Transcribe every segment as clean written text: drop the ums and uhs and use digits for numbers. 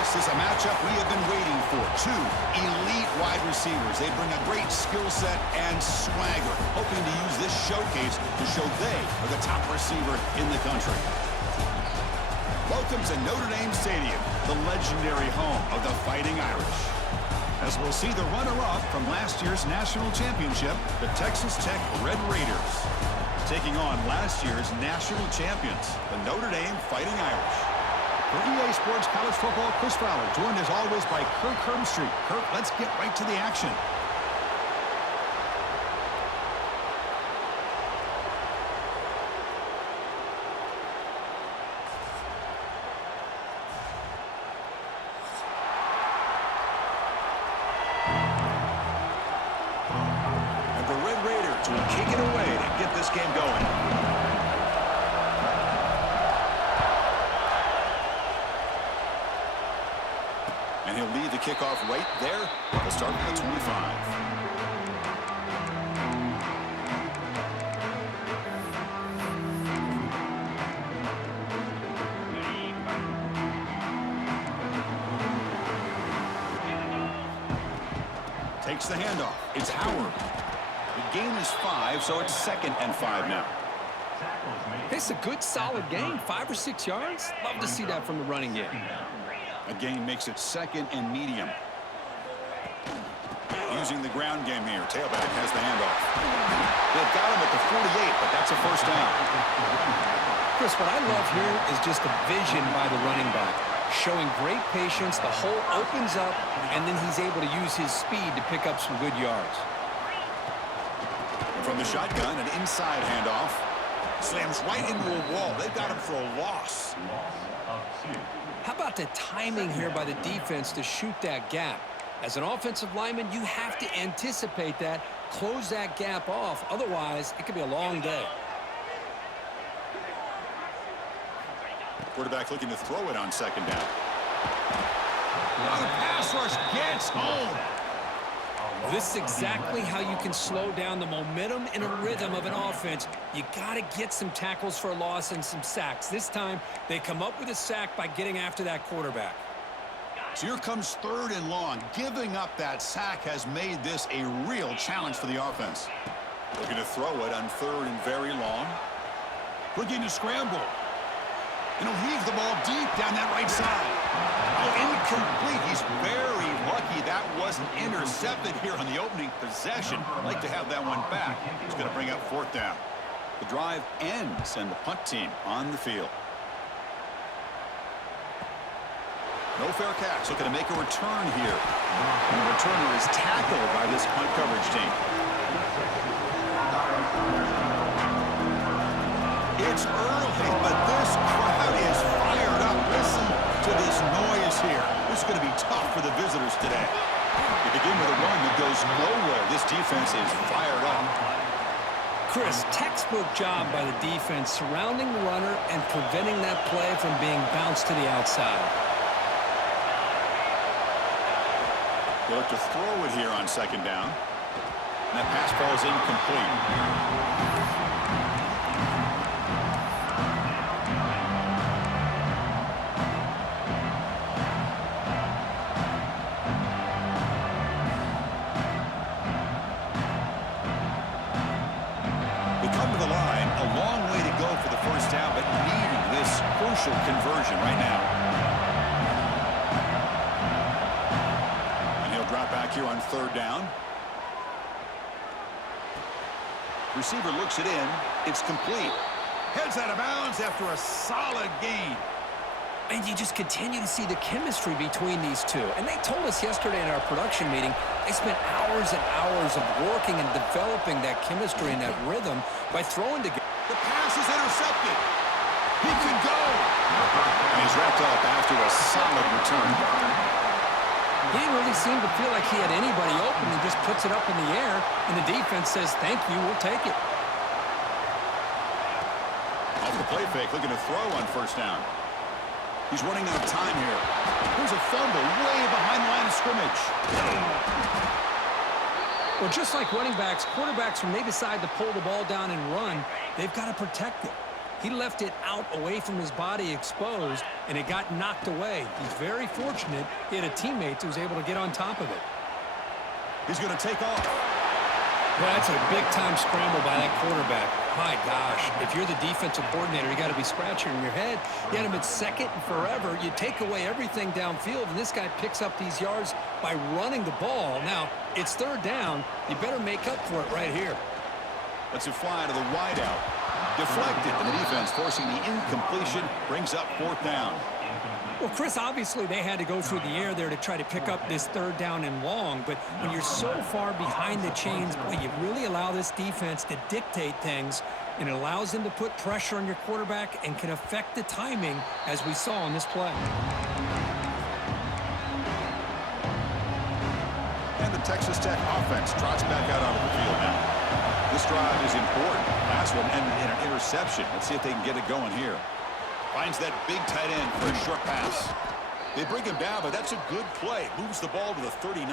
This is a matchup we have been waiting for. Two elite wide receivers. They bring a great skill set and swagger, hoping to use this showcase to show they are the top receiver in the country. Welcome to Notre Dame Stadium, the legendary home of the Fighting Irish. As we'll see the runner-up from last year's national championship, the Texas Tech Red Raiders, taking on last year's national champions, the Notre Dame Fighting Irish. For EA Sports College Football, Chris Fowler, joined as always by Kirk Herbstreit. Kirk, let's get right to the action. And the Red Raiders will kick it away to get this game going. And he'll lead the kickoff right there. We'll start with the 25. Takes the handoff. It's Howard. The gain is 5, so it's 2nd and 5 now. It's a good, solid gain. 5 or 6 yards. Love to see that from the running game. A gain makes it 2nd and medium. Using the ground game here. Tailback has the handoff. They've got him at the 48, but that's a first down. Chris, what I love here is just the vision by the running back. Showing great patience, the hole opens up, and then he's able to use his speed to pick up some good yards. From the shotgun, an inside handoff. Slams right into a wall. They've got him for a loss. How about the timing here by the defense to shoot that gap? As an offensive lineman, you have to anticipate that, close that gap off. Otherwise, it could be a long day. Quarterback looking to throw it on 2nd down. Now the pass rush gets home. This is exactly how you can slow down the momentum and a rhythm of an offense. You got to get some tackles for a loss and some sacks. This time, they come up with a sack by getting after that quarterback. So here comes 3rd and long. Giving up that sack has made this a real challenge for the offense. Looking to throw it on 3rd and very long. Looking to scramble. And he'll heave the ball deep down that right side. Oh, incomplete. He's very lucky that wasn't intercepted here on the opening possession. I'd like to have that one back. He's going to bring up 4th down. The drive ends and the punt team on the field. No fair catch. Looking to make a return here. And the returner is tackled by this punt coverage team. It's early, but this crowd is fired up. Listen to this noise here. This is going to be tough for the visitors today. They begin with a run that goes nowhere. This defense is fired up. Chris, textbook job by the defense surrounding the runner and preventing that play from being bounced to the outside. They look to throw it here on 2nd down. And that pass falls incomplete. Conversion right now. And he'll drop back here on 3rd down. Receiver looks it in. It's complete. Heads out of bounds after a solid gain. And you just continue to see the chemistry between these two. And they told us yesterday in our production meeting, they spent hours and hours of working and developing that chemistry and that rhythm by throwing together. The pass is intercepted. He could go. And he's wrapped up after a solid return. He didn't really seem to feel like he had anybody open and just puts it up in the air, and the defense says, thank you, we'll take it. Off the play fake, looking to throw on 1st down. He's running out of time here. Here's a fumble way behind the line of scrimmage. Well, just like running backs, quarterbacks, when they decide to pull the ball down and run, they've got to protect it. He left it out away from his body exposed, and it got knocked away. He's very fortunate he had a teammate who was able to get on top of it. He's going to take off. Well, that's a big-time scramble by that quarterback. My gosh, if you're the defensive coordinator, you got to be scratching your head. You had him at second and forever. You take away everything downfield, and this guy picks up these yards by running the ball. Now, it's third down. You better make up for it right here. Lets it fly to the wideout. Deflected, and the defense forcing the incompletion brings up fourth down. Well, Chris, obviously they had to go through the air there to try to pick up this third down and long, but when you're so far behind the chains, boy, you really allow this defense to dictate things, and it allows them to put pressure on your quarterback and can affect the timing, as we saw on this play. And the Texas Tech offense trots back out onto the field now. This drive is important. Last one ended in an interception. Let's see if they can get it going here. Finds that big tight end for a short pass. They bring him down, but that's a good play. Moves the ball to the 39.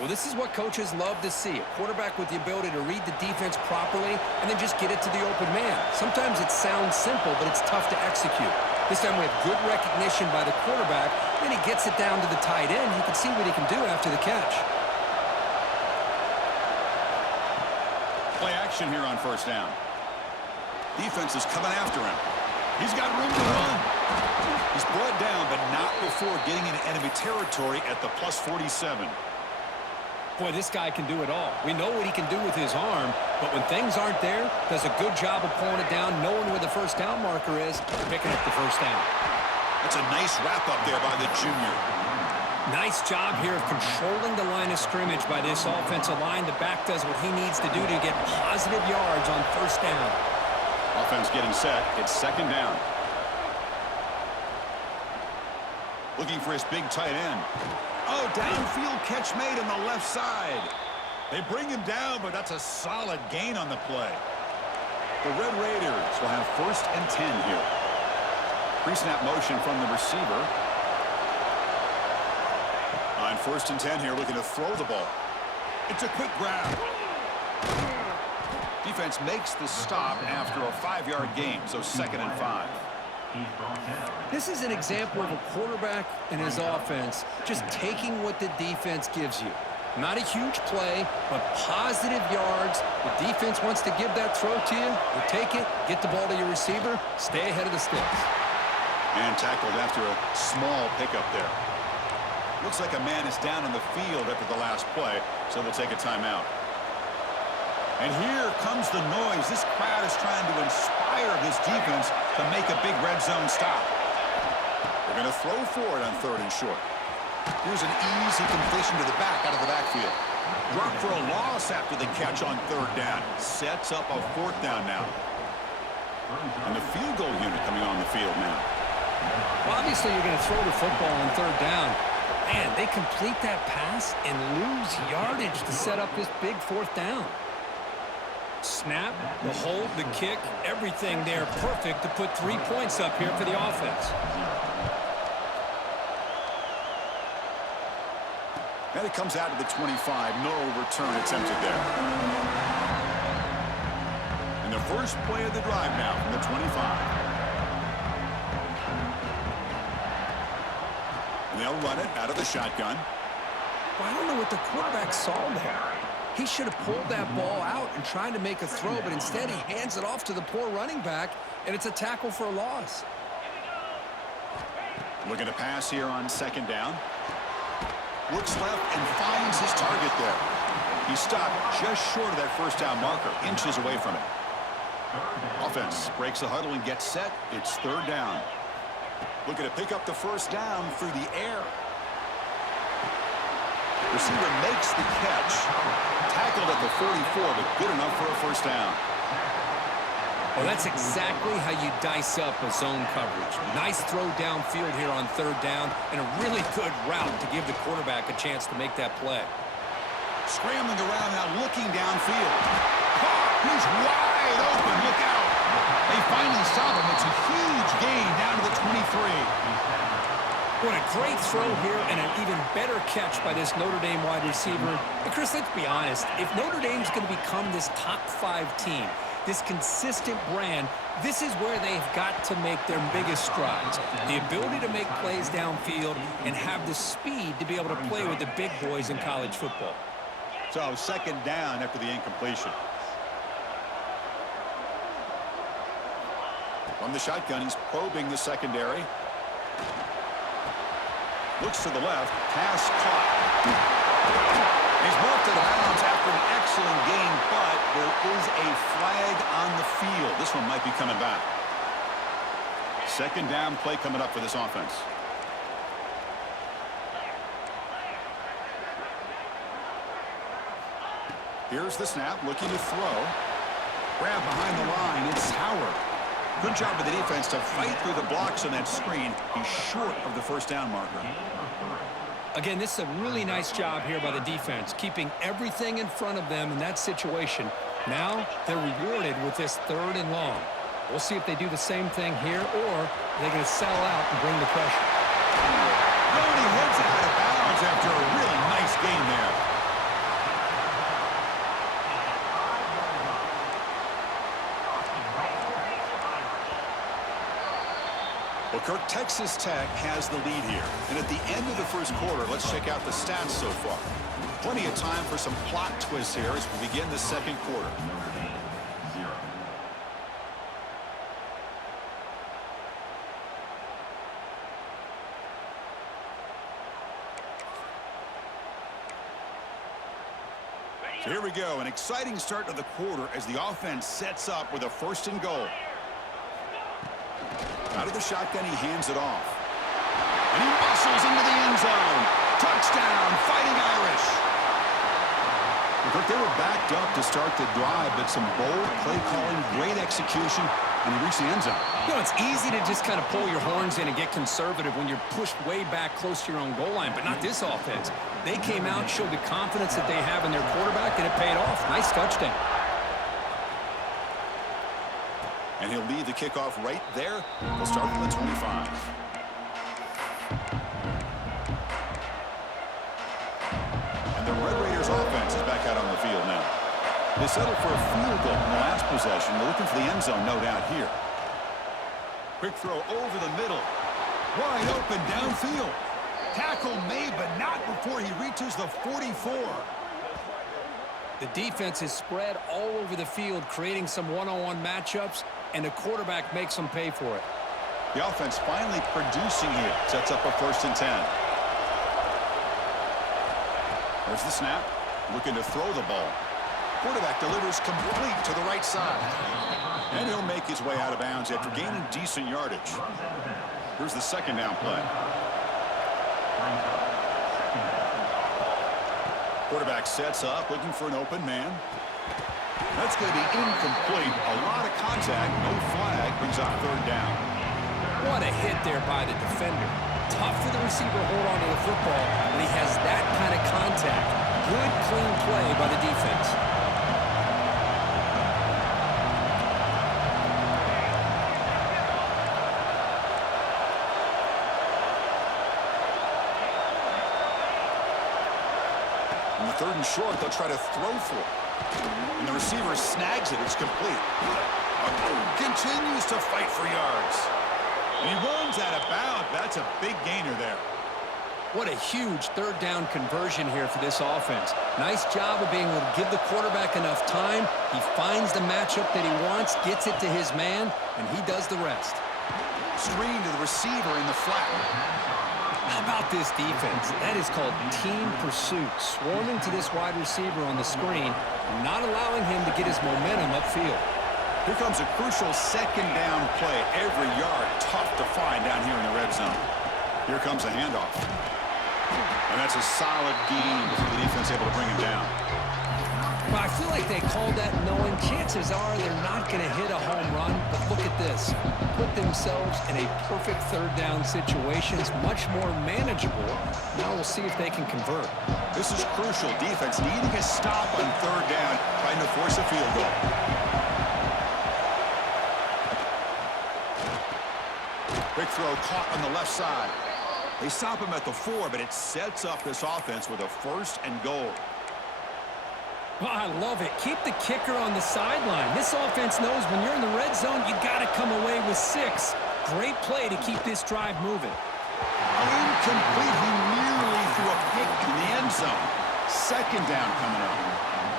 Well, this is what coaches love to see. A quarterback with the ability to read the defense properly and then just get it to the open man. Sometimes it sounds simple, but it's tough to execute. This time we have good recognition by the quarterback. Then he gets it down to the tight end. You can see what he can do after the catch. Play action here on first down. Defense is coming after him. He's got room to run. He's brought down, but not before getting into enemy territory at the plus 47. Boy, this guy can do it all. We know what he can do with his arm, but when things aren't there, does a good job of pulling it down, knowing where the first down marker is, picking up the first down. That's a nice wrap-up there by the junior. Nice job here of controlling the line of scrimmage by this offensive line. The back does what he needs to do to get positive yards on first down. Offense getting set. It's second down. Looking for his big tight end. Oh, downfield catch made on the left side. They bring him down, but that's a solid gain on the play. The Red Raiders will have first and 10 here. Pre-snap motion from the receiver. On first and 10 here, looking to throw the ball. It's a quick grab. Defense makes the stop after a 5-yard gain, so second and 5. This is an example of a quarterback and his offense just taking what the defense gives you. Not a huge play, but positive yards. The defense wants to give that throw to you. You take it, get the ball to your receiver, stay ahead of the sticks. And tackled after a small pickup there. Looks like a man is down in the field after the last play, so they'll take a timeout. And here comes the noise. This crowd is trying to inspire this defense to make a big red zone stop. They're going to throw for it on third and short. Here's an easy completion to the back out of the backfield. Drop for a loss after the catch on third down. Sets up a fourth down now. And the field goal unit coming on the field now. Well, obviously you're going to throw the football on third down. Man, they complete that pass and lose yardage to set up this big fourth down. Snap, the hold, the kick, everything there perfect to put 3 points up here for the offense. And it comes out to the 25. No return attempted there. And the first play of the drive now from the 25. And they'll run it out of the shotgun. Well, I don't know what the quarterback saw there. He should have pulled that ball out and tried to make a throw, but instead he hands it off to the poor running back, and it's a tackle for a loss. Looking to pass here on second down. Looks left and finds his target there. He stopped just short of that first down marker, inches away from it. Offense breaks the huddle and gets set. It's third down. Looking to pick up the first down through the air. Receiver makes the catch. Tackled at the 44, but good enough for a first down. Well, that's exactly how you dice up a zone coverage. Nice throw downfield here on third down, and a really good route to give the quarterback a chance to make that play. Scrambling around now, looking downfield. He's wide open. Look out. They finally stop him. It's a huge gain down to the 23. What a great throw here and an even better catch by this Notre Dame wide receiver. But Chris, let's be honest. If Notre Dame's going to become this top 5 team, this consistent brand, this is where they've got to make their biggest strides. The ability to make plays downfield and have the speed to be able to play with the big boys in college football. So second down after the incompletion. From the shotgun, he's probing the secondary. Looks to the left. Pass caught. He's moved out of bounds after an excellent gain, but there is a flag on the field. This one might be coming back. Second down play coming up for this offense. Here's the snap, looking to throw. Grab behind the line. It's Howard. Good job of the defense to fight through the blocks on that screen. He's short of the first down marker. Again, this is a really nice job here by the defense, keeping everything in front of them in that situation. Now they're rewarded with this third and long. We'll see if they do the same thing here, or they're going to settle out and bring the pressure. Nobody heads out of bounds after a really nice game there. Well, Kirk, Texas Tech has the lead here. And at the end of the first quarter, let's check out the stats so far. Plenty of time for some plot twists here as we begin the second quarter. So here we go, an exciting start to the quarter as the offense sets up with a first and goal. Out of the shotgun, he hands it off. And he muscles into the end zone. Touchdown, Fighting Irish. They were backed up to start the drive, but some bold play calling, great execution, and he reached the end zone. You know, it's easy to just kind of pull your horns in and get conservative when you're pushed way back close to your own goal line, but not this offense. They came out, showed the confidence that they have in their quarterback, and it paid off. Nice touchdown. And he'll lead the kickoff right there. We'll start from the 25. And the Red Raiders offense is back out on the field now. They settled for a field goal in the last possession. They're looking for the end zone, no doubt here. Quick throw over the middle. Wide open downfield. Tackle made, but not before he reaches the 44. The defense is spread all over the field, creating some one-on-one matchups, and the quarterback makes them pay for it. The offense finally producing here. Sets up a 1st and 10. There's the snap. Looking to throw the ball. Quarterback delivers complete to the right side. And he'll make his way out of bounds after gaining decent yardage. Here's the second down play. Quarterback sets up, looking for an open man. That's going to be incomplete. A lot of contact, no flag, brings up third down. What a hit there by the defender. Tough for the receiver to hold on to the football when he has that kind of contact. Good, clean play by the defense. On the 3rd and short, they'll try to throw for it. And the receiver snags it. It's complete. Continues to fight for yards. And he runs out of bounds. That's a big gainer there. What a huge third down conversion here for this offense. Nice job of being able to give the quarterback enough time. He finds the matchup that he wants, gets it to his man, and he does the rest. Screen to the receiver in the flat. How about this defense? That is called team pursuit. Swarming to this wide receiver on the screen, not allowing him to get his momentum upfield. Here comes a crucial second down play. Every yard tough to find down here in the red zone. Here comes a handoff. And that's a solid gain before the defense able to bring him down. Well, I feel like they called that knowing chances are they're not going to hit a home run. But look at this. Put themselves in a perfect third down situation. It's much more manageable. Now we'll see if they can convert. This is crucial. Defense needing a stop on third down, trying to force a field goal. Quick throw caught on the left side. They stop him at the 4, but it sets up this offense with a 1st and goal. Oh, I love it. Keep the kicker on the sideline. This offense knows when you're in the red zone, you got to come away with 6. Great play to keep this drive moving. Incomplete. He nearly threw a pick in the end zone. Second down coming up.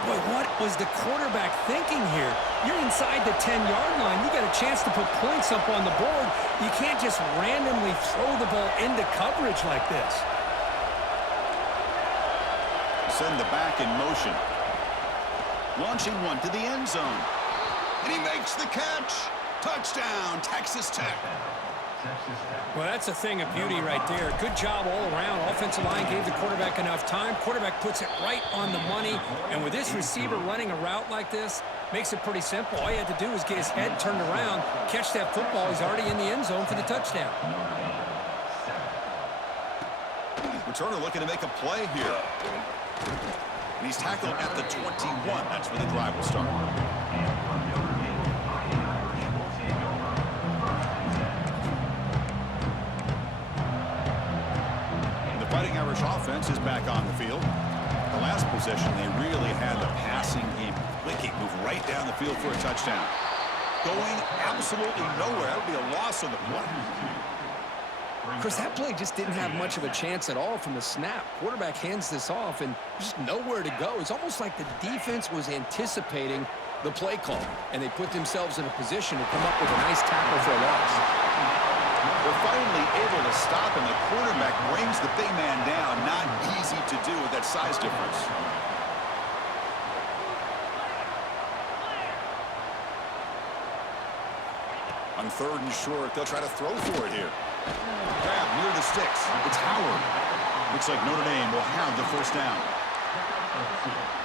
Boy, what was the quarterback thinking here? You're inside the 10-yard line. You got a chance to put points up on the board. You can't just randomly throw the ball into coverage like this. Send the back in motion. Launching one to the end zone. And he makes the catch. Touchdown, Texas Tech. Well, that's a thing of beauty right there. Good job all around. Offensive line gave the quarterback enough time. Quarterback puts it right on the money. And with this receiver running a route like this, makes it pretty simple. All you had to do was get his head turned around, catch that football. He's already in the end zone for the touchdown. Returner looking to make a play here. And he's tackled at the 21. That's where the drive will start. The Fighting Irish offense is back on the field. The last possession, they really had the passing game clicking, move right down the field for a touchdown. Going absolutely nowhere. That would be a loss on the play. Chris, that play just didn't have much of a chance at all from the snap. Quarterback hands this off, and just nowhere to go. It's almost like the defense was anticipating the play call, and they put themselves in a position to come up with a nice tackle for a loss. They're finally able to stop him. The quarterback brings the big man down. Not easy to do with that size difference. On third and short, they'll try to throw for it here. Grab near the sticks. It's Howard. Looks like Notre Dame will have the first down.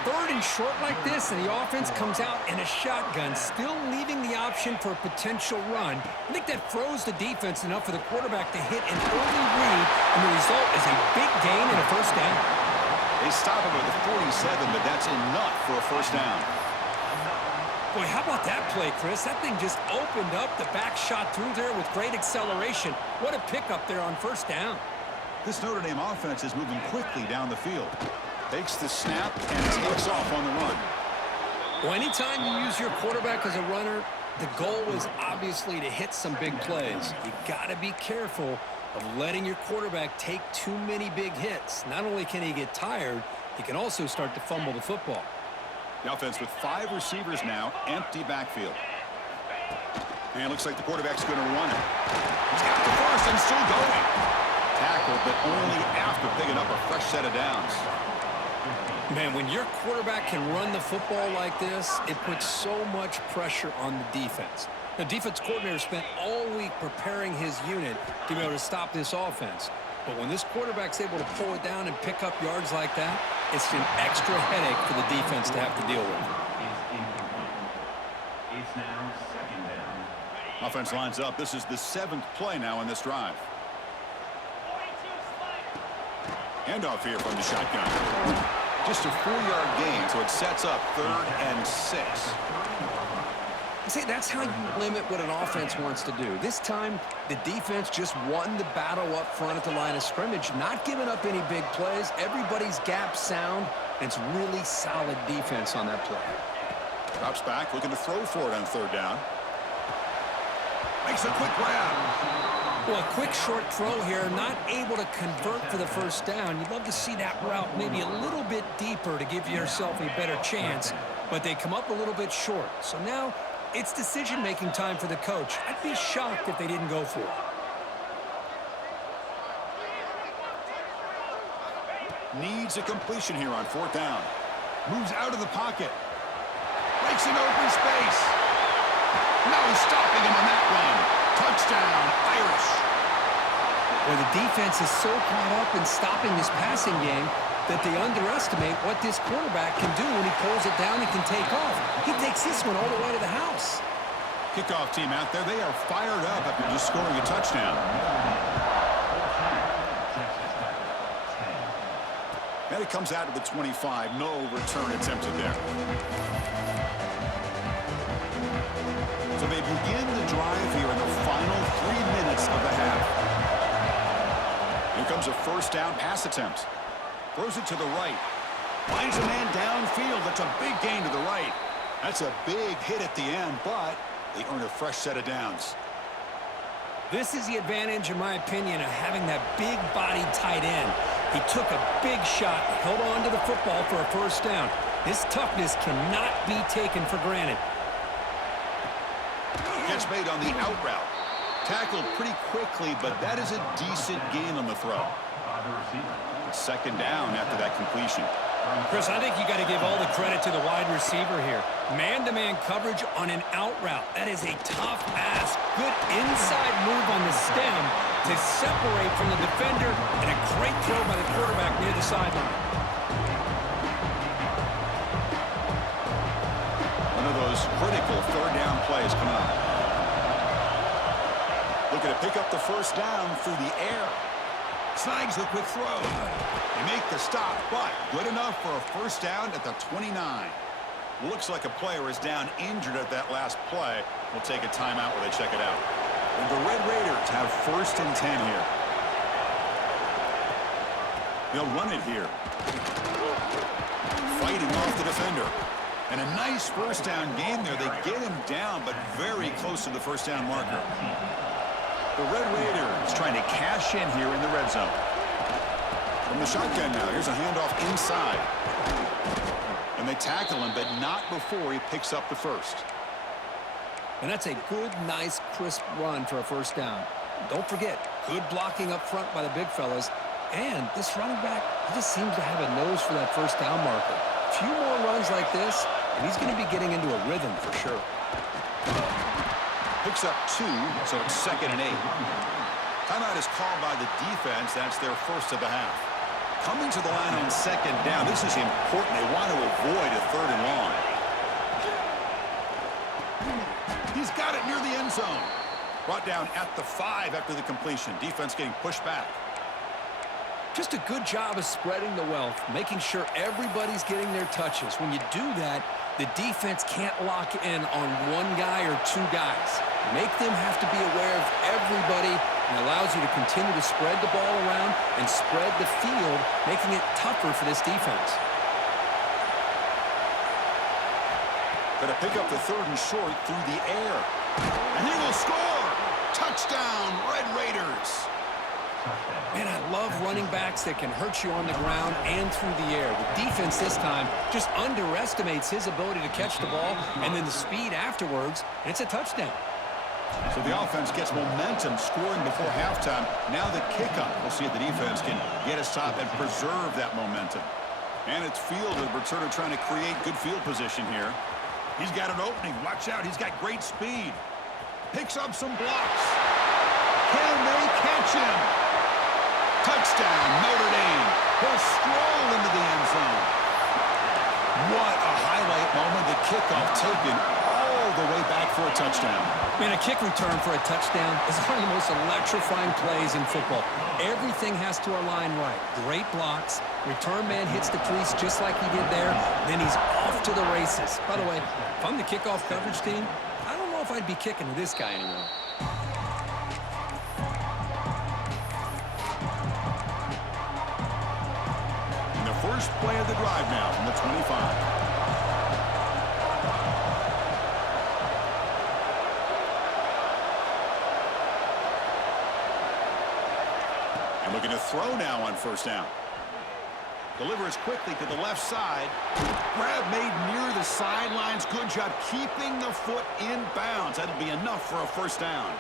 Third and short like this, and the offense comes out in a shotgun, still leaving the option for a potential run. I think that froze the defense enough for the quarterback to hit an early read, and the result is a big gain and a first down. They stop him at the 47, but that's enough for a first down. Boy, how about that play, Chris? That thing just opened up. The back shot through there with great acceleration. What a pickup there on first down. This Notre Dame offense is moving quickly down the field. Takes the snap and takes off on the run. Well, anytime you use your quarterback as a runner, the goal is obviously to hit some big plays. You got to be careful of letting your quarterback take too many big hits. Not only can he get tired, he can also start to fumble the football. The offense with 5 receivers now, empty backfield. And it looks like the quarterback's going to run it. He's got the first and still going. Tackle, but only after picking up a fresh set of downs. Man, when your quarterback can run the football like this, it puts so much pressure on the defense. The defense coordinator spent all week preparing his unit to be able to stop this offense. But when this quarterback's able to pull it down and pick up yards like that, it's an extra headache for the defense to have to deal with. It's now second down. Offense lines up. This is the 7th play now in this drive. Handoff here from the shotgun. Just a 4-yard gain, so it sets up 3rd and 6. See, that's how you limit what an offense wants to do. This time, the defense just won the battle up front at the line of scrimmage, not giving up any big plays. Everybody's gap sound, and it's really solid defense on that play. Drops back, looking to throw for it on 3rd down. Makes a quick grab. Well, a quick short throw here, not able to convert for the first down. You'd love to see that route maybe a little bit deeper to give yourself a better chance, but they come up a little bit short. So now it's decision-making time for the coach. I'd be shocked if they didn't go for it. Needs a completion here on 4th down. Moves out of the pocket. Breaks an open space. No stopping him on that run. Touchdown, Irish. Well, the defense is so caught up in stopping this passing game that they underestimate what this quarterback can do when he pulls it down and can take off. He takes this one all the way to the house. Kickoff team out there, they are fired up after just scoring a touchdown. And it comes out to the 25. No return attempted there. So they begin the drive here in the final 3 minutes of the half. Here comes a first down pass attempt. Throws it to the right. Finds a man downfield. That's a big gain to the right. That's a big hit at the end, but they earn a fresh set of downs. This is the advantage, in my opinion, of having that big-bodied tight end. He took a big shot, held on to the football for a first down. This toughness cannot be taken for granted. Catch made on the out route. Tackled pretty quickly, but that is a decent gain on the throw. Second down after that completion. Chris, I think you got to give all the credit to the wide receiver here. Man-to-man coverage on an out route. That is a tough ask. Good inside move on the stem to separate from the defender, and a great throw by the quarterback near the sideline. One of those critical third down plays coming up. Looking to pick up the first down through the air. Snags the quick throw. They make the stop, but good enough for a first down at the 29. Looks like a player is down injured at that last play. We'll take a timeout while they check it out. And the Red Raiders have first and 10 here. They'll run it here. Fighting off the defender. And a nice first down gain there. They get him down, but very close to the first down marker. The Red Raiders trying to cash in here in the red zone. From the shotgun now, here's a handoff inside. And they tackle him, but not before he picks up the first. And that's a good, nice, crisp run for a first down. Don't forget, good blocking up front by the big fellas. And this running back, he just seems to have a nose for that first down marker. A few more runs like this, and he's going to be getting into a rhythm for sure. Picks up 2, so it's second and 8. Timeout is called by the defense. That's their first of the half. Coming to the line on second down. This is important. They want to avoid a third and long. He's got it near the end zone. Brought down at the 5 after the completion. Defense getting pushed back. Just a good job of spreading the wealth, making sure everybody's getting their touches. When you do that, the defense can't lock in on one guy or two guys. Make them have to be aware of everybody, and allows you to continue to spread the ball around and spread the field, making it tougher for this defense. Going to pick up the third and short through the air. And he will score! Touchdown, Red Raiders! Man, I love running backs that can hurt you on the ground and through the air. The defense this time just underestimates his ability to catch the ball, and then the speed afterwards, and it's a touchdown. So the offense gets momentum, scoring before halftime. Now the kickoff. We'll see if the defense can get a stop and preserve that momentum. And it's fielded. Returner trying to create good field position here. He's got an opening. Watch out. He's got great speed. Picks up some blocks. Can they catch him? Touchdown, Notre Dame. He'll stroll into the end zone. What a highlight moment. The kickoff taken all the way back for a touchdown. Man, a kick return for a touchdown is one of the most electrifying plays in football. Everything has to align right. Great blocks. Return man hits the crease just like he did there. Then he's off to the races. By the way, if I'm the kickoff coverage team, I don't know if I'd be kicking to this guy anymore. First play of the drive now from the 25. And looking to throw now on first down. Delivers quickly to the left side. Grab made near the sidelines. Good job keeping the foot in bounds. That'll be enough for a first down.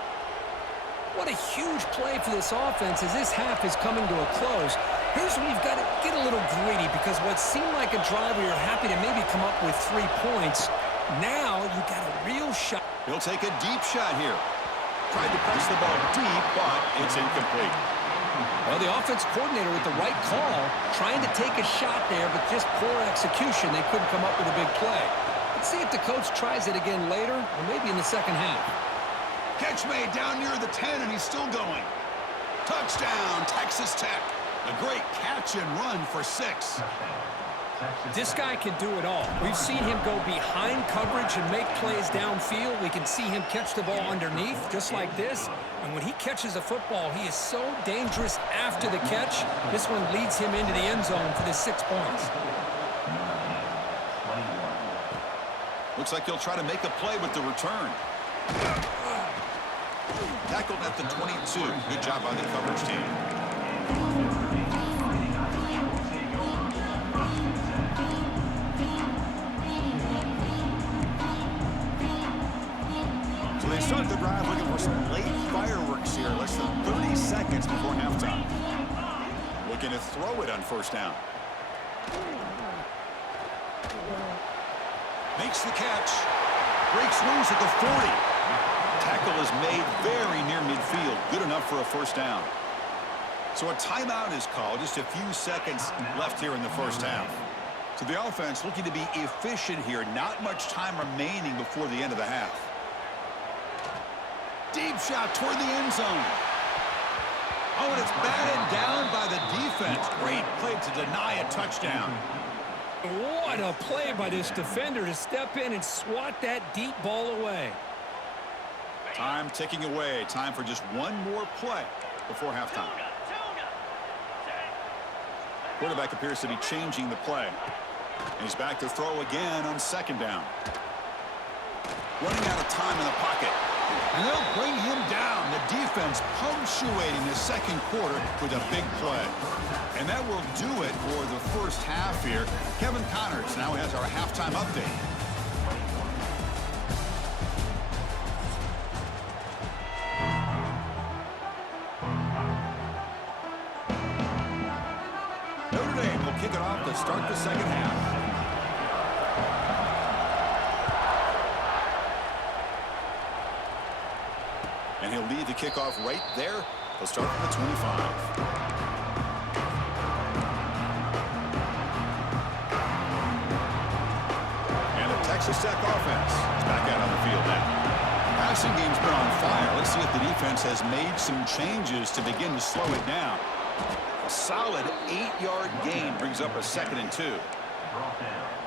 What a huge play for this offense as this half is coming to a close. Here's where you've got to get a little greedy, because what seemed like a drive where you're happy to maybe come up with 3 points, now you've got a real shot. He'll take a deep shot here. Tried to press the ball deep, but it's incomplete. Well, the offense coordinator with the right call, trying to take a shot there, but just poor execution. They couldn't come up with a big play. Let's see if the coach tries it again later, or maybe in the second half. Catch made down near the 10, and he's still going. Touchdown, Texas Tech. A great catch and run for 6. This guy can do it all. We've seen him go behind coverage and make plays downfield. We can see him catch the ball underneath, just like this. And when he catches a football, he is so dangerous after the catch. This one leads him into the end zone for the 6 points. Looks like he'll try to make a play with the return. Tackled at the 22. Good job by the coverage team. So they start the drive looking for some late fireworks here. Less than 30 seconds before halftime. Looking to throw it on first down. Makes the catch. Breaks loose at the 40. Tackle is made very near midfield. Good enough for a first down. So a timeout is called. Just a few seconds left here in the first half. So the offense looking to be efficient here. Not much time remaining before the end of the half. Deep shot toward the end zone. Oh, and it's batted down by the defense. Great play to deny a touchdown. What a play by this defender to step in and swat that deep ball away. Time ticking away. Time for just one more play before halftime. Quarterback appears to be changing the play. And he's back to throw again on second down. Running out of time in the pocket. And they'll bring him down. The defense punctuating the second quarter with a big play. And that will do it for the first half here. Kevin Connors now has our halftime update. Notre Dame will kick it off to start the second half. And he'll lead the kickoff right there. He'll start from the 25. Texas Tech offense is back out on the field now. Passing game's been on fire. Let's see if the defense has made some changes to begin to slow it down. A solid 8-yard gain brings up a 2nd and 2.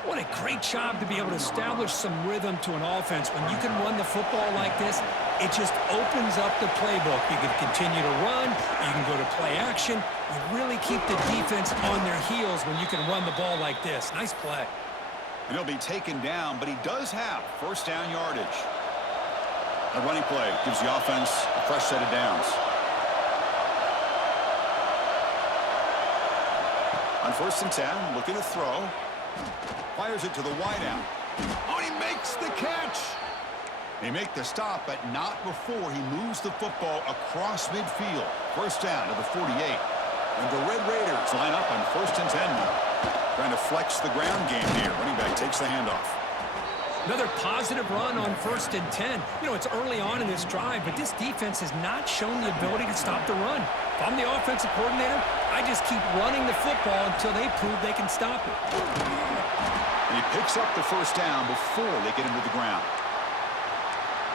What a great job to be able to establish some rhythm to an offense. When you can run the football like this, it just opens up the playbook. You can continue to run. You can go to play action. You really keep the defense on their heels when you can run the ball like this. Nice play. And he'll be taken down, but he does have first down yardage. A running play gives the offense a fresh set of downs. On 1st and 10, looking to throw. Fires it to the wideout. Oh, he makes the catch. They make the stop, but not before he moves the football across midfield. First down to the 48. And the Red Raiders line up on 1st and 10 now. Trying to flex the ground game here. Running back takes the handoff. Another positive run on 1st and 10. You know, it's early on in this drive, but this defense has not shown the ability to stop the run. If I'm the offensive coordinator, I just keep running the football until they prove they can stop it. And he picks up the first down before they get him to the ground.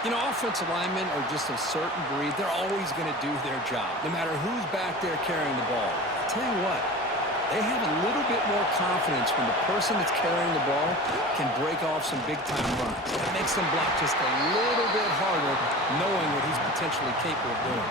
You know, offensive linemen are just a certain breed. They're always going to do their job, no matter who's back there carrying the ball. I'll tell you what. They have a little bit more confidence when the person that's carrying the ball can break off some big-time runs. That makes them block just a little bit harder, knowing what he's potentially capable of doing.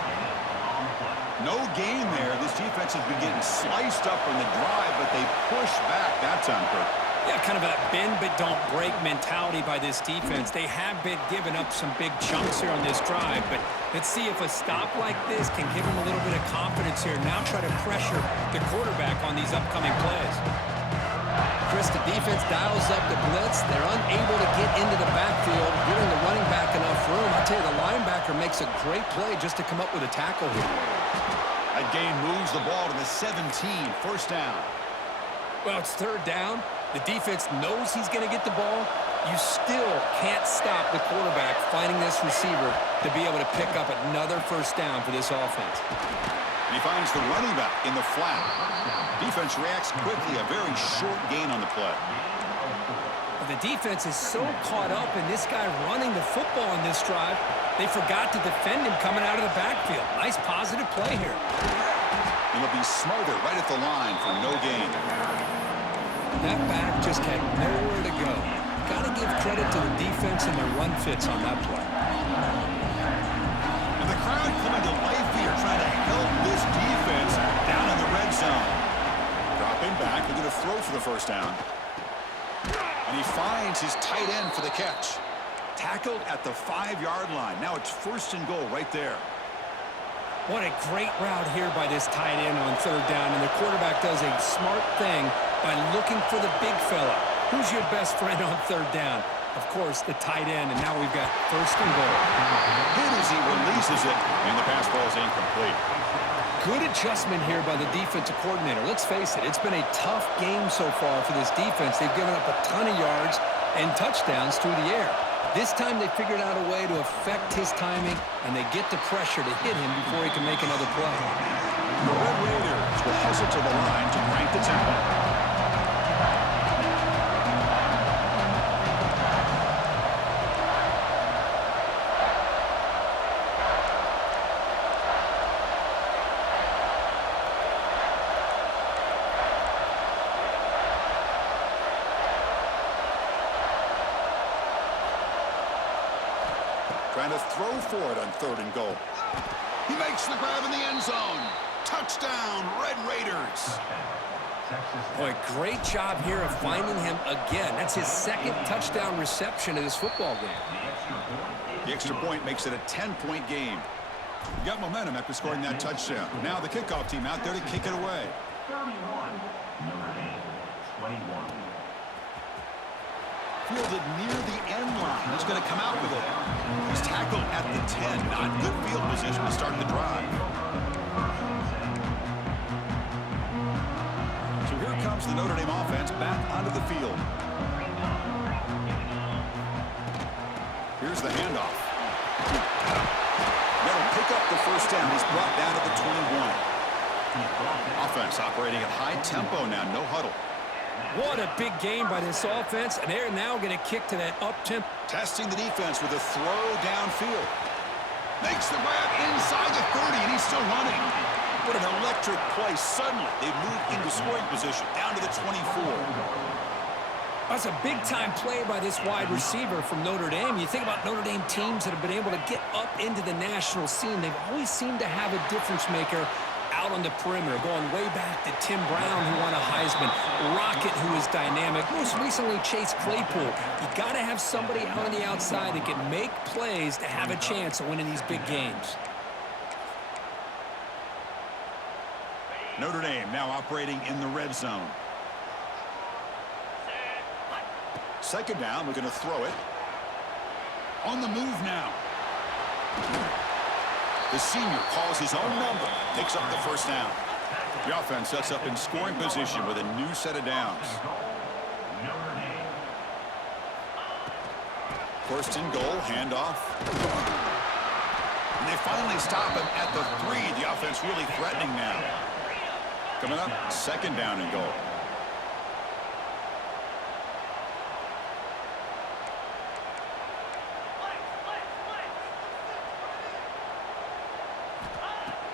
No gain there. This defense has been getting sliced up on the drive, but they push back that time, Kirk. Yeah, kind of a bend-but-don't-break mentality by this defense. They have been giving up some big chunks here on this drive, but let's see if a stop like this can give them a little bit of confidence here. Now try to pressure the quarterback on these upcoming plays. Chris, the defense dials up the blitz. They're unable to get into the backfield, giving the running back enough room. I tell you, the linebacker makes a great play just to come up with a tackle here. That gain moves the ball to the 17, first down. Well, it's 3rd down. The defense knows he's going to get the ball. You still can't stop the quarterback finding this receiver to be able to pick up another first down for this offense. And he finds the running back in the flat. Defense reacts quickly, a very short gain on the play. The defense is so caught up in this guy running the football in this drive, they forgot to defend him coming out of the backfield. Nice positive play here. And he'll be smarter right at the line for no gain. That back just had nowhere to go. Got to give credit to the defense and their run fits on that play. And the crowd coming to life here, trying to help this defense down in the red zone. Dropping back, looking to throw for the first down. And he finds his tight end for the catch. Tackled at the 5-yard line. Now it's 1st and goal right there. What a great route here by this tight end on 3rd down, and the quarterback does a smart thing by looking for the big fella. Who's your best friend on 3rd down? Of course, the tight end, and now we've got 1st and goal. Hit as he releases it, and the pass ball is incomplete. Good adjustment here by the defensive coordinator. Let's face it, it's been a tough game so far for this defense. They've given up a ton of yards and touchdowns through the air. This time they figured out a way to affect his timing, and they get the pressure to hit him before he can make another play. The Red Raiders will hustle to the line to crank the tempo. Trying to throw for it on 3rd and goal. He makes the grab in the end zone. Touchdown, Red Raiders. Boy, great job here of finding him again. That's his 2nd touchdown reception in this football game. The extra point makes it a 10-point game. You got momentum after scoring that touchdown. Now the kickoff team out there to kick it away. 31. Notre Dame. 21. Fielded near the end line. He's going to come out with it. He's tackled at the 10. Not good field position to start the drive. So here comes the Notre Dame offense back onto the field. Here's the handoff. That'll pick up the 1st down. He's brought down to the 21. Offense operating at high tempo now. No huddle. What a big game by this offense, and they're now going to kick to that up-tempo. Testing the defense with a throw downfield. Makes the grab inside the 30, and he's still running. What an electric play. Suddenly, they move into scoring position, down to the 24. That's a big-time play by this wide receiver from Notre Dame. You think about Notre Dame teams that have been able to get up into the national scene. They've always seemed to have a difference maker out on the perimeter, going way back to Tim Brown, who won a Heisman, Rocket, who is dynamic, most recently Chase Claypool. You got to have somebody out on the outside that can make plays to have a chance of winning these big games. Notre Dame now operating in the red zone. 2nd down, we're going to throw it. On the move now. The senior calls his own number, picks up the 1st down. The offense sets up in scoring position with a new set of downs. 1st and goal, handoff. And they finally stop him at the 3. The offense really threatening now. Coming up, 2nd down and goal.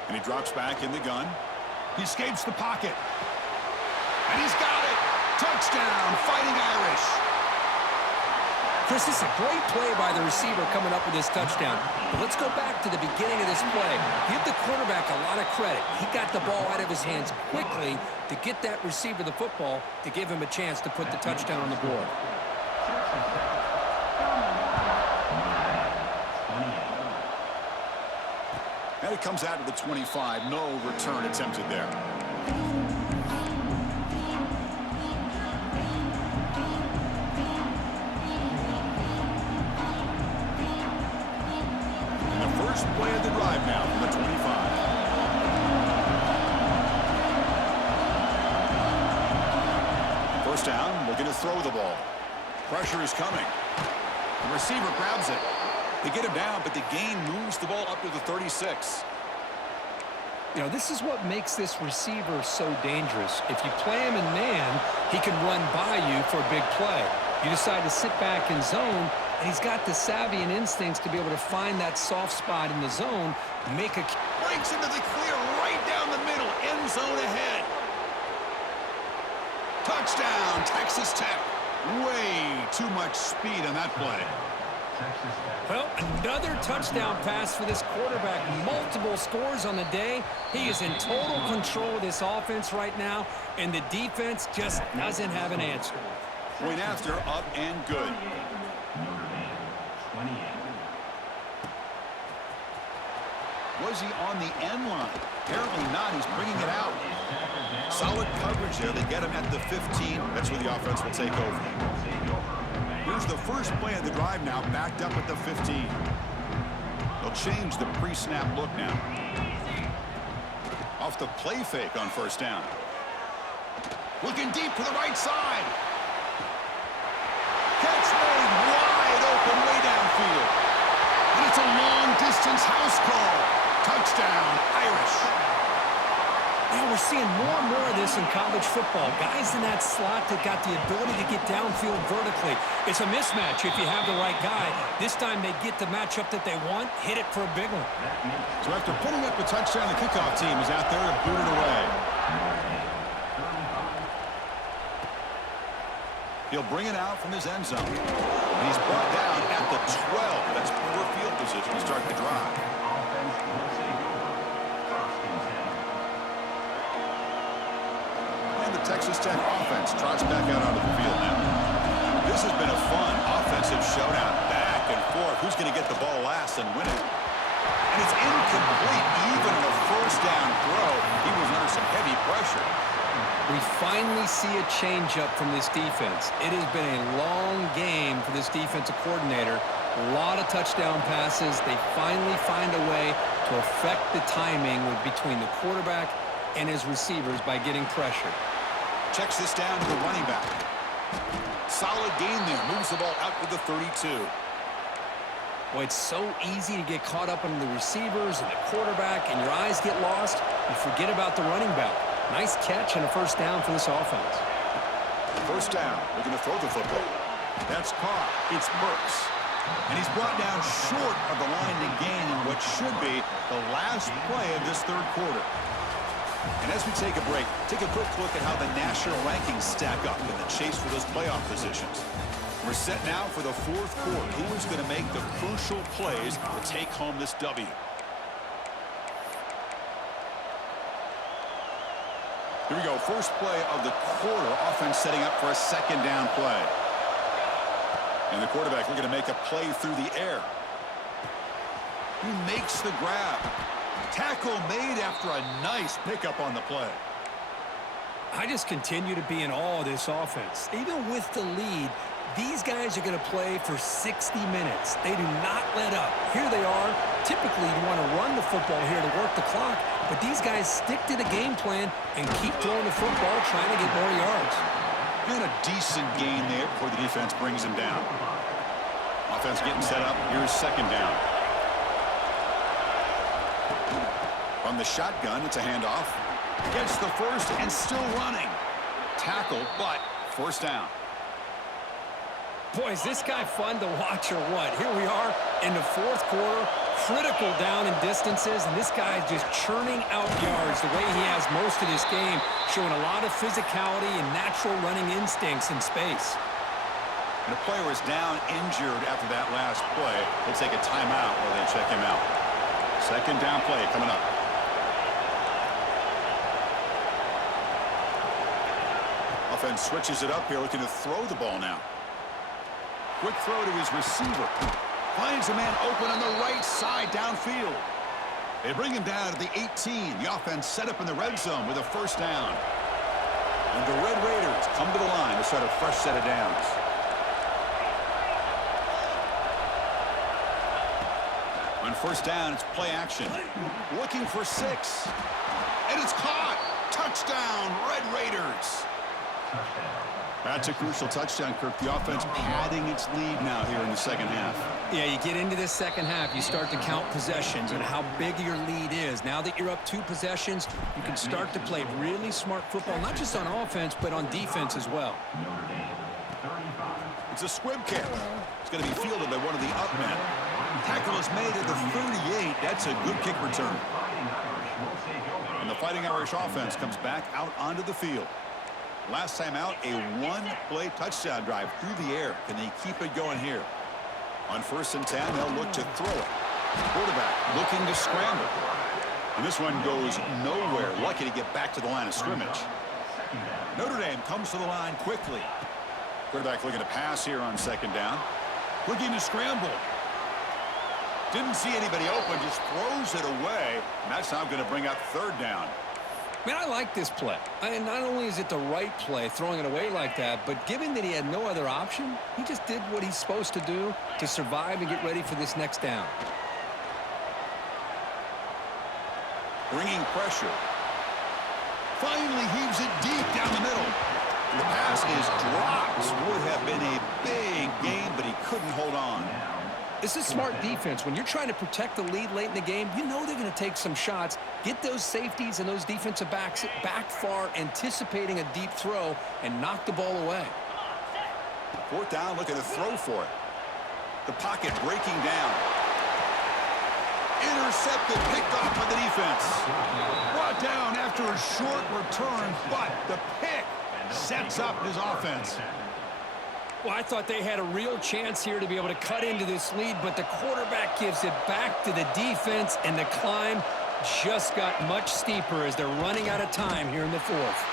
And he drops back in the gun. He escapes the pocket. And he's got it. Touchdown, Fighting Irish. Chris, this is a great play by the receiver coming up with this touchdown. But let's go back to the beginning of this play. Give the quarterback a lot of credit. He got the ball out of his hands quickly to get that receiver the football to give him a chance to put the touchdown on the board. And it comes out to the 25. No return attempted there. And the first play of the drive now from the 25. First down, looking to throw the ball. Pressure is coming. The receiver grabs it. They get him down, but the gain moves the ball up to the 36. You know, this is what makes this receiver so dangerous. If you play him in man, he can run by you for a big play. You decide to sit back in zone, and he's got the savvy and instincts to be able to find that soft spot in the zone, make a... Breaks into the clear right down the middle, end zone ahead. Touchdown, Texas Tech. Way too much speed on that play. Well, another touchdown pass for this quarterback. Multiple scores on the day. He is in total control of this offense right now, and the defense just doesn't have an answer. Point after, up and good. Notre Dame, 28. Was he on the end line? Apparently not. He's bringing it out. Solid coverage there. They get him at the 15. That's where the offense will take over. Here's the first play of the drive now, backed up at the 15. They'll change the pre-snap look now. Off the play fake on first down. Looking deep to the right side. Catch made wide open way downfield. And it's a long-distance house call. Touchdown, Irish. Yeah, we're seeing more and more of this in college football. Guys in that slot that got the ability to get downfield vertically. It's a mismatch if you have the right guy. This time they get the matchup that they want, hit it for a big one. So after putting up a touchdown, the kickoff team is out there to boot it away. He'll bring it out from his end zone. And he's brought down at the 12. That's poor field position to start the drive. And the Texas Tech offense trots back out onto the field now. This has been a fun offensive showdown, back and forth. Who's going to get the ball last and win it? And it's incomplete, even on a first down throw. He was under some heavy pressure. We finally see a change-up from this defense. It has been a long game for this defensive coordinator. A lot of touchdown passes. They finally find a way to affect the timing between the quarterback and his receivers by getting pressure. Checks this down to the running back. Solid gain there. Moves the ball out to the 32. Boy, it's so easy to get caught up on the receivers and the quarterback, and your eyes get lost. You forget about the running back. Nice catch and a first down for this offense. First down. Looking to throw the football. That's caught. It's Burks. And he's brought down short of the line to gain in what should be the last play of this third quarter. And as we take a break, take a quick look at how the national rankings stack up in the chase for those playoff positions. We're set now for the fourth quarter. Who is going to make the crucial plays to take home this W? Here we go. First play of the quarter. Offense setting up for a second down play. And the quarterback looking to make a play through the air. He makes the grab. Tackle made after a nice pickup on the play. I just continue to be in awe of this offense. Even with the lead, these guys are going to play for 60 minutes. They do not let up. Here they are. Typically, you want to run the football here to work the clock, but these guys stick to the game plan and keep throwing the football, trying to get more yards. And a decent gain there before the defense brings him down. Offense getting set up. Here's second down. From the shotgun, it's a handoff. Gets the first and still running. Tackle, but first down. Boy, is this guy fun to watch or what? Here we are in the fourth quarter, critical down in distances, and this guy is just churning out yards the way he has most of this game, showing a lot of physicality and natural running instincts in space. And the player is down injured after that last play. We'll take a timeout while they check him out. Second down play coming up. Offense switches it up here, looking to throw the ball now. Quick throw to his receiver. Finds a man open on the right side downfield. They bring him down to the 18. The offense set up in the red zone with a first down. And the Red Raiders come to the line to start a fresh set of downs. On first down, it's play action. Looking for 6. And it's caught. Touchdown, Red Raiders. That's a crucial touchdown, Kirk. The offense padding its lead now here in the second half. Yeah, you get into this second half, you start to count possessions and how big your lead is. Now that you're up 2 possessions, you can start to play really smart football, not just on offense, but on defense as well. It's a squib kick. It's going to be fielded by one of the up men. Tackle is made at the 38. That's a good kick return. And the Fighting Irish offense comes back out onto the field. Last time out, a 1-play touchdown drive through the air. Can they keep it going here? On first and 10, they'll look to throw it. Quarterback looking to scramble. And this one goes nowhere. Lucky to get back to the line of scrimmage. Notre Dame comes to the line quickly. Quarterback looking to pass here on second down. Looking to scramble. Didn't see anybody open, just throws it away. And that's now going to bring up third down. Man, I like this play. And not only is it the right play, throwing it away like that, but given that he had no other option, he just did what he's supposed to do to survive and get ready for this next down. Bringing pressure. Finally heaves it deep down the middle. And the pass is dropped. Would have been a big gain, but he couldn't hold on. This is smart defense. When you're trying to protect the lead late in the game, you know they're going to take some shots, get those safeties and those defensive backs back far, anticipating a deep throw, and knock the ball away. Fourth down, looking to throw for it. The pocket breaking down. Intercepted, picked off by the defense. Brought down after a short return, but the pick sets up his offense. Well, I thought they had a real chance here to be able to cut into this lead, but the quarterback gives it back to the defense, and the climb just got much steeper as they're running out of time here in the fourth.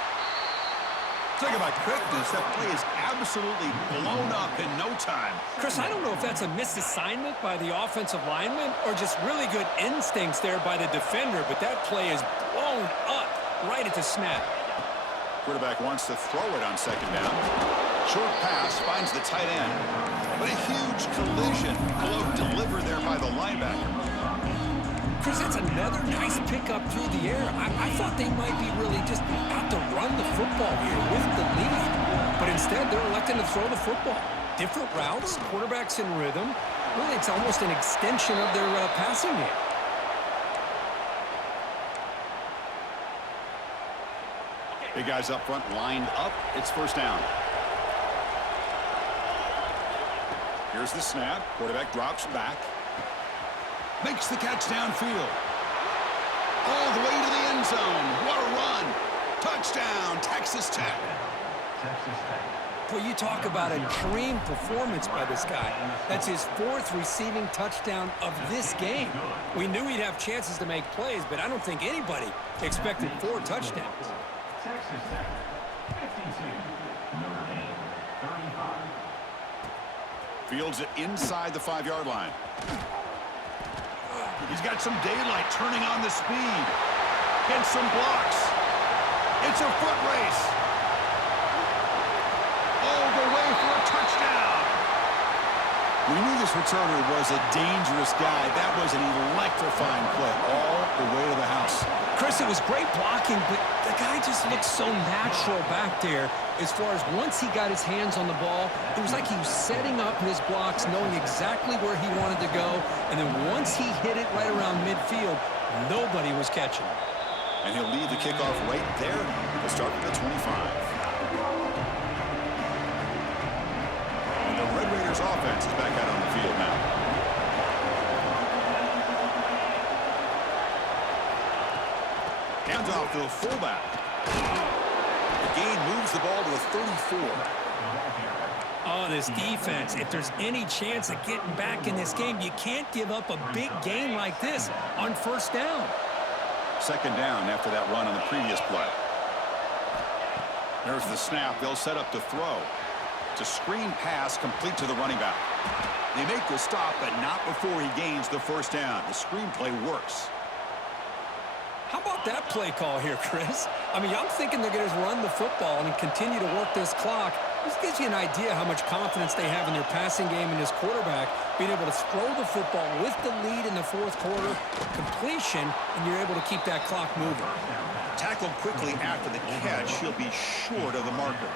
Talk about quickness. That play is absolutely blown up in no time. Chris, I don't know if that's a misassignment by the offensive lineman or just really good instincts there by the defender, but that play is blown up right at the snap. Quarterback wants to throw it on second down. Short pass finds the tight end. But a huge collision. Glow delivered there by the linebacker. Chris, that's another nice pickup through the air. I thought they might be really just out to run the football here with the lead. But instead, they're electing to throw the football. Different routes, quarterbacks in rhythm. Really, it's almost an extension of their passing game. Big guys up front lined up. It's first down. Here's the snap. Quarterback drops back. Makes the catch downfield. All the way to the end zone. What a run. Touchdown, Texas Tech. Well, you talk about a dream performance by this guy. That's his fourth receiving touchdown of this game. We knew he'd have chances to make plays, but I don't think anybody expected 4 touchdowns. Texas Tech, 52. Notre Dame, 35. Fields it inside the 5-yard line. He's got some daylight turning on the speed. Gets some blocks. It's a foot race. All the way for a touchdown. We knew this returner was a dangerous guy. That was an electrifying play all the way to the house. Chris, it was great blocking, but the guy just looked so natural back there as far as once he got his hands on the ball, it was like he was setting up his blocks, knowing exactly where he wanted to go, and then once he hit it right around midfield, nobody was catching him. And he'll lead the kickoff right there to start with the 25. And the Red Raiders offense is back out on the field now. Hands off to the fullback. The gain moves the ball to the 34. Oh, this defense, if there's any chance of getting back in this game, you can't give up a big gain like this on first down. Second down after that run on the previous play. There's the snap. They'll set up to throw. It's a screen pass complete to the running back. They make the stop, but not before he gains the first down. The screen play works. How about that play call here, Chris? I mean, I'm thinking they're going to run the football and continue to work this clock. This gives you an idea how much confidence they have in their passing game and this quarterback being able to throw the football with the lead in the fourth quarter, completion, and you're able to keep that clock moving. Tackled quickly after the catch, he'll be short of the marker.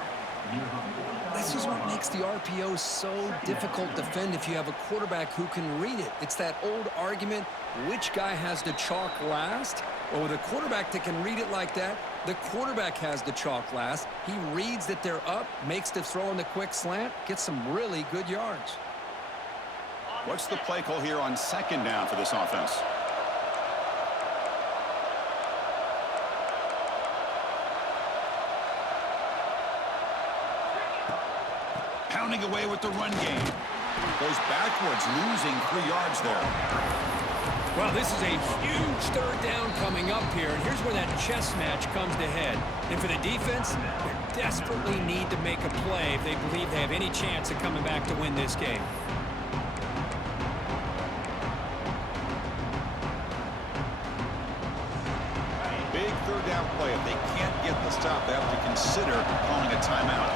This is what makes the RPO so difficult to defend if you have a quarterback who can read it. It's that old argument, which guy has the chalk last? Well, with a quarterback that can read it like that, the quarterback has the chalk last. He reads that they're up, makes the throw in the quick slant, gets some really good yards. What's the play call here on second down for this offense? Pounding away with the run game. Goes backwards, losing 3 yards there. Well, this is a huge third down coming up here, and here's where that chess match comes to head. And for the defense, they desperately need to make a play if they believe they have any chance of coming back to win this game. Big third down play. If they can't get the stop, they have to consider calling a timeout.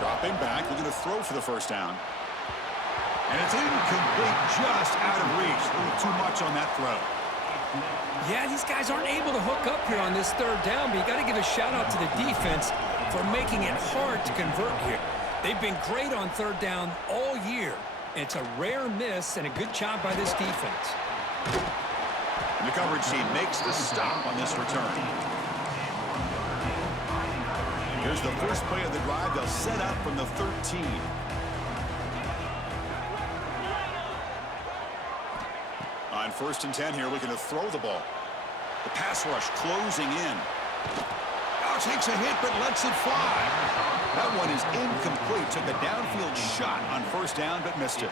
Dropping back, looking to throw for the first down. And it's incomplete, just out of reach. A little too much on that throw. Yeah, these guys aren't able to hook up here on this third down, but you got to give a shout-out to the defense for making it hard to convert here. They've been great on third down all year. It's a rare miss and a good job by this defense. And the coverage team makes the stop on this return. Here's the first play of the drive. They'll set up from the 13. On 1st and 10 here, looking to throw the ball. The pass rush closing in. Oh, takes a hit, but lets it fly. That one is incomplete. Took a downfield shot on first down, but missed it.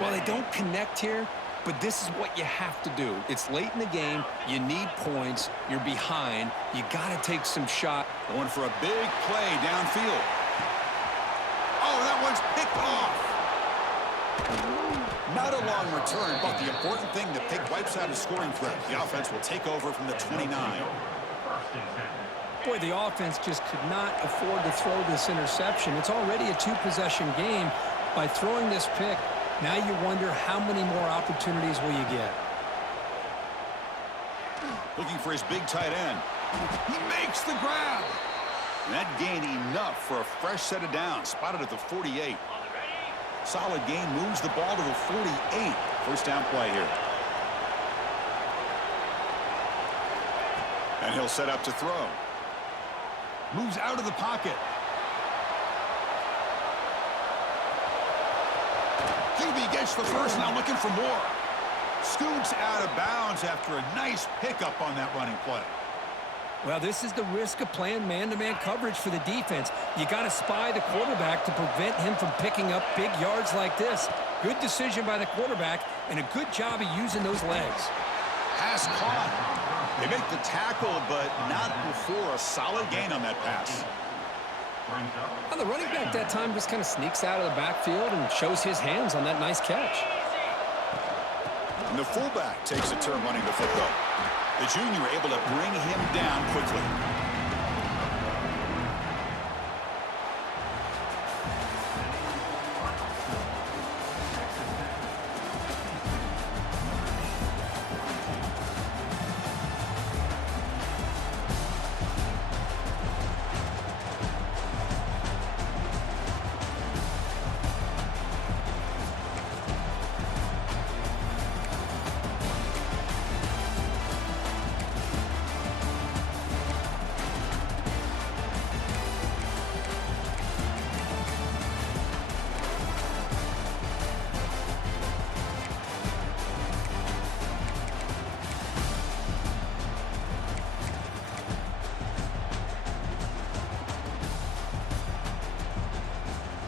Well, they don't connect here, but this is what you have to do. It's late in the game. You need points. You're behind. You got to take some shot. Going for a big play downfield. Oh, that one's picked off. Not a long return, but the important thing, the pick wipes out a scoring threat. The offense will take over from the 29. Boy, the offense just could not afford to throw this interception. It's already a two-possession game. By throwing this pick, now you wonder how many more opportunities will you get. Looking for his big tight end. He makes the grab. And that gained enough for a fresh set of downs. Spotted at the 48. Solid gain, moves the ball to the 48. First down play here. And he'll set up to throw. Moves out of the pocket. QB gets the first, now looking for more. Scoots out of bounds after a nice pickup on that running play. Well, this is the risk of playing man-to-man coverage for the defense. You got to spy the quarterback to prevent him from picking up big yards like this. Good decision by the quarterback and a good job of using those legs. Pass caught. They make the tackle, but not before a solid gain on that pass. Well, the running back that time just kind of sneaks out of the backfield and shows his hands on that nice catch. And the fullback takes a turn running the football. The junior able to bring him down quickly.